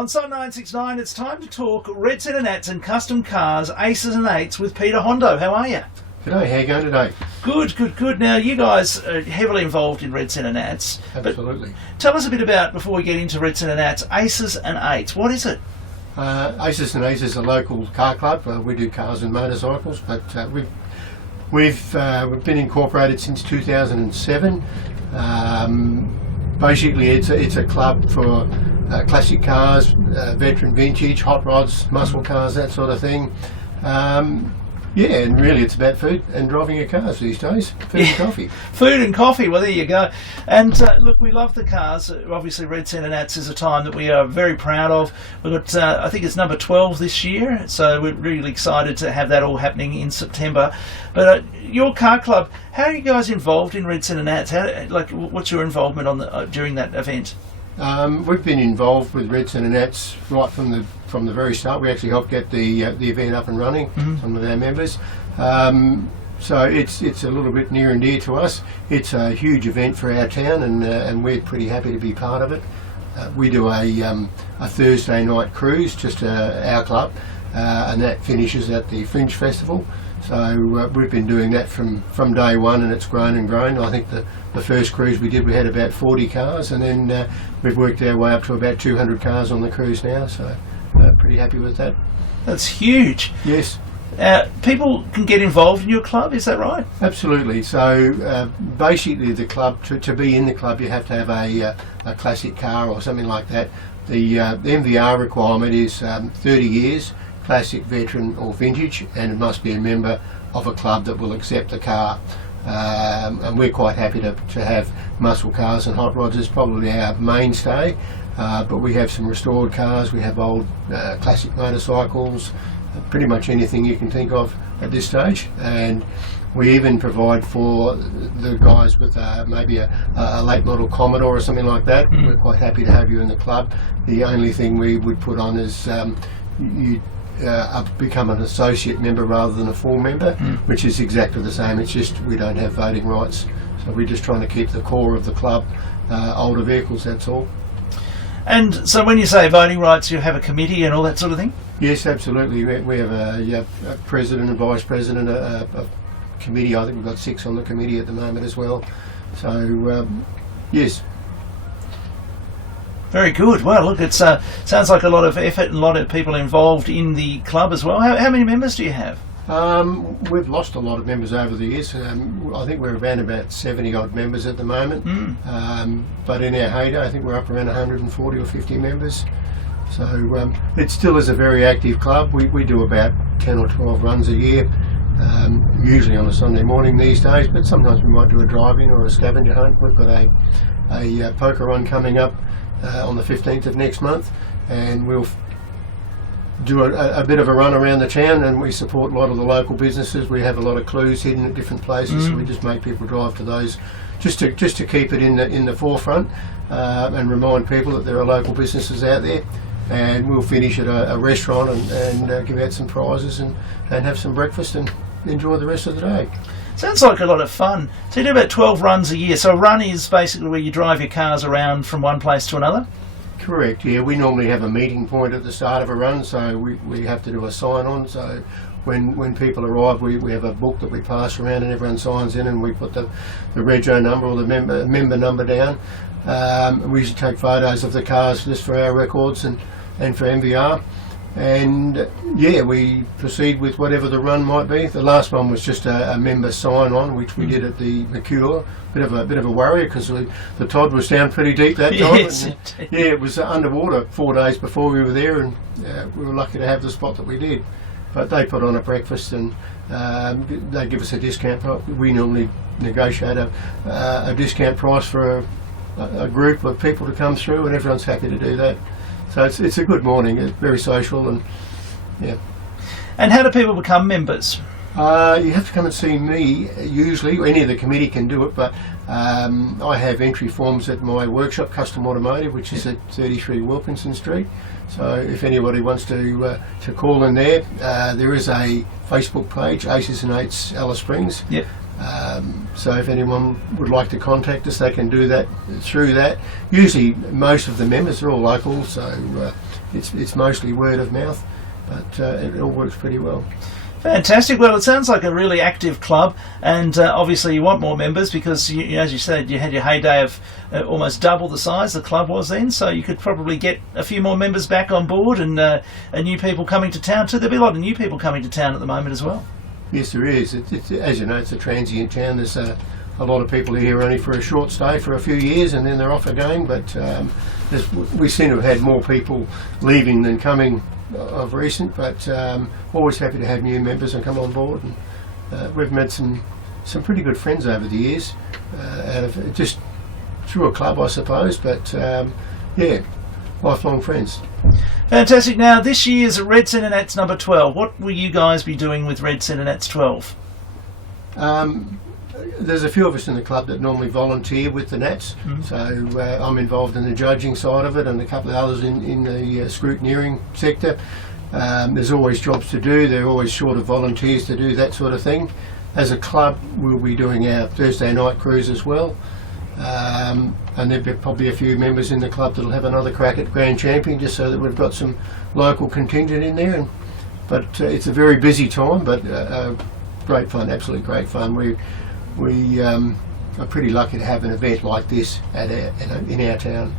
On SUN969, it's time to talk Red Centre Nats and custom cars, aces and eights with Peter Hondow. How are you? G'day, how you going today? Good. Now, you guys are heavily involved in Red Centre Nats. Absolutely. Tell us a bit about, before we get into Red Centre Nats, aces and eights. What is it? Aces and Eights is a local car club. We do cars and motorcycles, but we've been incorporated since 2007. Basically, it's a club for classic cars, veteran vintage, hot rods, muscle cars, that sort of thing. Yeah, and really it's about food and driving your cars these days. Food and coffee. Food and coffee, well there you go. And look, we love the cars. Obviously Red Centre Nats is a time that we are very proud of. We've got, I think it's number 12 this year, so we're really excited to have that all happening in September. But your car club, how are you guys involved in Red Centre Nats? What's your involvement on during that event? We've been involved with Red Centre Nats right from the very start. We actually helped get the event up and running, some of our members. So it's a little bit near and dear to us. It's a huge event for our town, and we're pretty happy to be part of it. We do a Thursday night cruise, just our club, and that finishes at the Fringe Festival. So we've been doing that from day one, and it's grown and grown. I think the first cruise we did, we had about 40 cars, and then we've worked our way up to about 200 cars on the cruise now, so pretty happy with that. That's huge. Yes. People can get involved in your club, is that right? Absolutely. So basically the club, to be in the club, you have to have a classic car or something like that. The MVR requirement is 30 years, classic, veteran or vintage, and it must be a member of a club that will accept the car. And we're quite happy to have muscle cars and hot rods as probably our mainstay, but we have some restored cars, we have old classic motorcycles, pretty much anything you can think of at this stage. And we even provide for the guys with maybe a late model Commodore or something like that. We're quite happy to have you in the club. The only thing we would put on is you become an associate member rather than a full member, which is exactly the same. It's just we don't have voting rights, so we're just trying to keep the core of the club older vehicles, that's all. And so when you say voting rights, you have a committee and all that sort of thing? Yes, absolutely. We have a president and vice president, a committee. I think we've got 6 on the committee at the moment as well. So yes. Very good. Well, look, it sounds like a lot of effort and a lot of people involved in the club as well. How many members do you have? We've lost a lot of members over the years. I think we're around about 70 odd members at the moment. But in our heyday, I think we're up around 140 or 50 members. So it still is a very active club. We do about 10 or 12 runs a year, usually on a Sunday morning these days, but sometimes we might do a drive-in or a scavenger hunt. We've got a poker run coming up on the 15th of next month, and we'll do a bit of a run around the town, and we support a lot of the local businesses. We have a lot of clues hidden at different places, so we just make people drive to those just to keep it in the forefront, and remind people that there are local businesses out there. And we'll finish at a restaurant and give out some prizes and have some breakfast and enjoy the rest of the day. Sounds like a lot of fun. So you do about 12 runs a year. So a run is basically where you drive your cars around from one place to another? Correct, yeah. We normally have a meeting point at the start of a run, so we have to do a sign-on. So when people arrive, we have a book that we pass around and everyone signs in, and we put the rego number or the member number down. We usually take photos of the cars just for our records and for MVR. And yeah, we proceed with whatever the run might be. The last one was just a member sign-on, which we did at the Mercure. Bit of a worry because the Todd was down pretty deep that time. Yes, and, yeah, it was underwater 4 days before we were there, and we were lucky to have the spot that we did. But they put on a breakfast, and they give us a discount. We normally negotiate a discount price for a group of people to come through, and everyone's happy to do that. So it's a good morning. It's very social, and yeah. And how do people become members? You have to come and see me. Usually, any of the committee can do it, but I have entry forms at my workshop, Custom Automotive, which is at 33 Wilkinson Street. So if anybody wants to call in there, there is a Facebook page, Aces and Eights Alice Springs. Yep. So if anyone would like to contact us, they can do that through that. Usually most of the members are all local, so it's mostly word of mouth, but it all works pretty well. Fantastic. Well, it sounds like a really active club, and obviously you want more members because, as you said, you had your heyday of almost double the size the club was then, so you could probably get a few more members back on board and new people coming to town too. There'll be a lot of new people coming to town at the moment as well. Yes, there is. It's as you know, it's a transient town. There's a lot of people here only for a short stay for a few years and then they're off again, but we seem to have had more people leaving than coming of recent, but always happy to have new members and come on board. And we've met some pretty good friends over the years, out of just through a club, I suppose. But yeah, lifelong friends. Fantastic. Now, this year's Red Centre Nats number 12. What will you guys be doing with Red Centre Nats 12? There's a few of us in the club that normally volunteer with the Nats, so I'm involved in the judging side of it and a couple of others in the scrutineering sector. There's always jobs to do, they're always short of volunteers to do that sort of thing. As a club, we'll be doing our Thursday night cruise as well, and there'll be probably a few members in the club that'll have another crack at Grand Champion, just so that we've got some local contingent in there. But it's a very busy time, but great fun, absolutely great fun. We are pretty lucky to have an event like this in our town.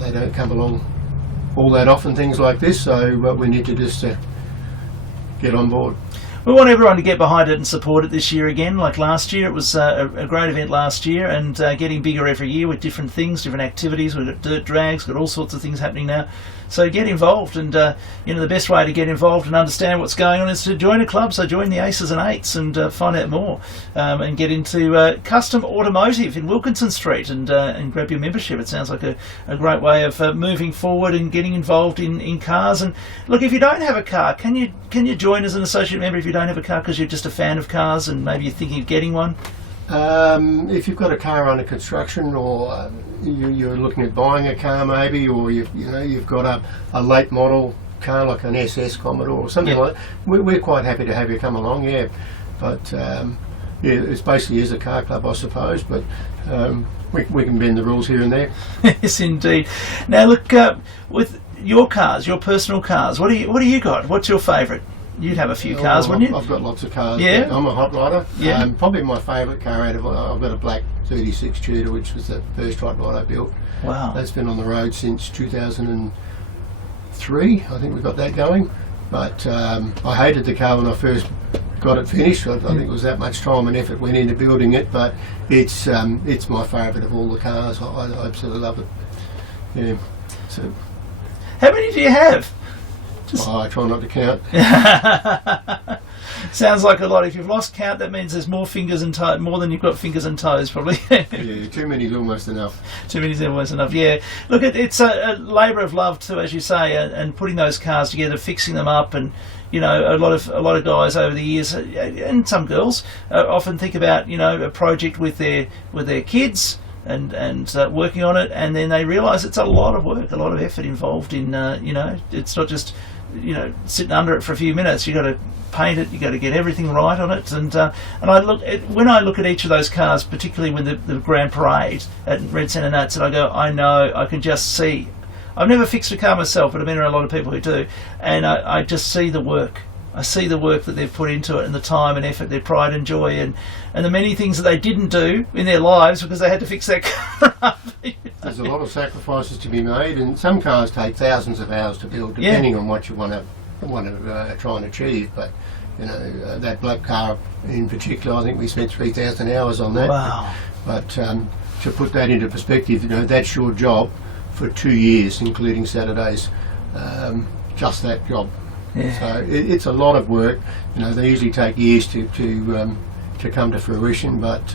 They don't come along all that often, things like this, so we need to just get on board. We want everyone to get behind it and support it this year again, like last year. It was a great event last year, and getting bigger every year with different things, different activities. We've got dirt drags, got all sorts of things happening now. So get involved, and the best way to get involved and understand what's going on is to join a club. So join the Aces and Eights and find out more, and get into custom automotive in Wilkinson Street and grab your membership. It sounds like a great way of moving forward and getting involved in cars. And look, if you don't have a car, can you join as an associate member if you don't have a car because you're just a fan of cars and maybe you're thinking of getting one? If you've got a car under construction, or you're looking at buying a car maybe, or you've got a late model car like an SS Commodore or something like that, we're quite happy to have you come along. Yeah, but it basically is a car club, I suppose, but we can bend the rules here and there. Yes, indeed. Now look, with your cars, your personal cars, what do you got? What's your favourite? You'd have a few cars, wouldn't you? I've got lots of cars. Yeah. I'm a hot rodder. Yeah. Probably my favourite car I've got a black 36 Tudor, which was the first hot rod I built. Wow. That's been on the road since 2003. I think we got that going. But I hated the car when I first got it finished. I think it was that much time and effort went into building it. But it's my favourite of all the cars. I absolutely love it. Yeah. So. How many do you have? I try not to count. Sounds like a lot. If you've lost count, that means there's more fingers and toes, more than you've got fingers and toes, probably. Yeah, too many is almost enough. Too many is almost enough. Yeah. Look, it's a labour of love too, as you say, and putting those cars together, fixing them up, and a lot of guys over the years, and some girls, often think about a project with their kids. And working on it, and then they realise it's a lot of work, a lot of effort involved in. It's not just sitting under it for a few minutes. You got to paint it. You got to get everything right on it. And when I look at each of those cars, particularly when the Grand Parade at Red Centre Nats, and I go, I can just see. I've never fixed a car myself, but I've been around a lot of people who do, and I just see the work. I see the work that they've put into it, and the time and effort, their pride and joy, and the many things that they didn't do in their lives because they had to fix that car up. There's a lot of sacrifices to be made, and some cars take thousands of hours to build, depending on what you want to try and achieve. But that black car in particular, I think we spent 3,000 hours on that. Wow! But to put that into perspective, that's your job for 2 years, including Saturdays. Just that job. Yeah. So it's a lot of work. They usually take years to come to fruition, but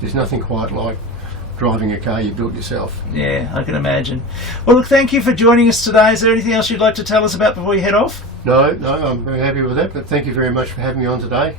there's nothing quite like driving a car you built yourself. Yeah, I can imagine. Well, look, thank you for joining us today. Is there anything else you'd like to tell us about before you head off? No, I'm very happy with that, but thank you very much for having me on today.